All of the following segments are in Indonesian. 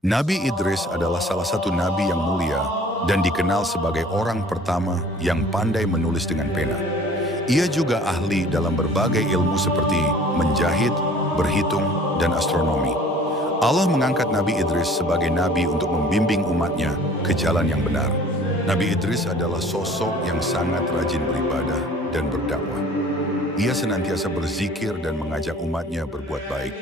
Nabi Idris adalah salah satu nabi yang mulia dan dikenal sebagai orang pertama yang pandai menulis dengan pena. Ia juga ahli dalam berbagai ilmu seperti menjahit, berhitung, dan astronomi. Allah mengangkat Nabi Idris sebagai nabi untuk membimbing umatnya ke jalan yang benar. Nabi Idris adalah sosok yang sangat rajin beribadah dan berdakwah. Ia senantiasa berzikir dan mengajak umatnya berbuat baik.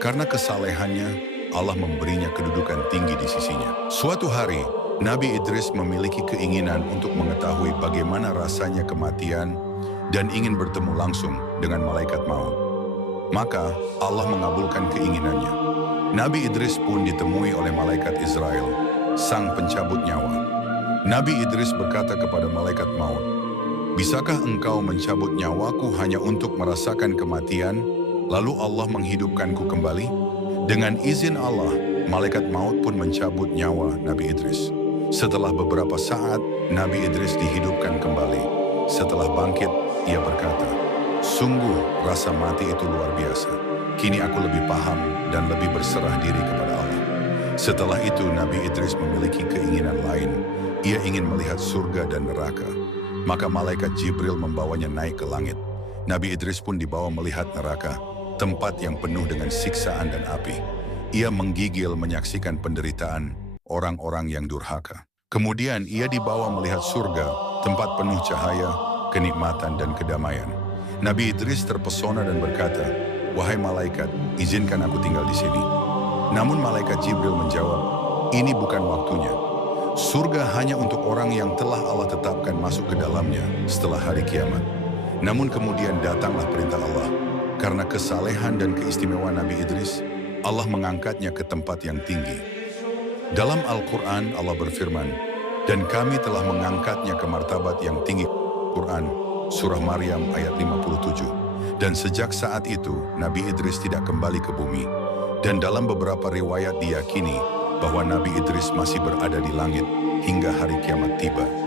Karena kesalehannya, Allah memberinya kedudukan tinggi di sisinya. Suatu hari, Nabi Idris memiliki keinginan untuk mengetahui bagaimana rasanya kematian dan ingin bertemu langsung dengan malaikat maut. Maka Allah mengabulkan keinginannya. Nabi Idris pun ditemui oleh malaikat Israel, sang pencabut nyawa. Nabi Idris berkata kepada malaikat maut, "Bisakah engkau mencabut nyawaku hanya untuk merasakan kematian, lalu Allah menghidupkanku kembali?" Dengan izin Allah, malaikat maut pun mencabut nyawa Nabi Idris. Setelah beberapa saat, Nabi Idris dihidupkan kembali. Setelah bangkit, ia berkata, "Sungguh rasa mati itu luar biasa. Kini aku lebih paham dan lebih berserah diri kepada Allah." Setelah itu, Nabi Idris memiliki keinginan lain. Ia ingin melihat surga dan neraka. Maka malaikat Jibril membawanya naik ke langit. Nabi Idris pun dibawa melihat neraka, tempat yang penuh dengan siksaan dan api. Ia menggigil menyaksikan penderitaan orang-orang yang durhaka. Kemudian ia dibawa melihat surga, tempat penuh cahaya, kenikmatan dan kedamaian. Nabi Idris terpesona dan berkata, "Wahai malaikat, izinkan aku tinggal di sini." Namun malaikat Jibril menjawab, "Ini bukan waktunya. Surga hanya untuk orang yang telah Allah tetapkan masuk ke dalamnya setelah hari kiamat." Namun kemudian datanglah perintah Allah. Karena kesalehan dan keistimewaan Nabi Idris, Allah mengangkatnya ke tempat yang tinggi. Dalam Al-Quran Allah berfirman, "Dan kami telah mengangkatnya ke martabat yang tinggi." Quran, Surah Maryam ayat 57. Dan sejak saat itu, Nabi Idris tidak kembali ke bumi. Dan dalam beberapa riwayat diyakini bahwa Nabi Idris masih berada di langit hingga hari kiamat tiba.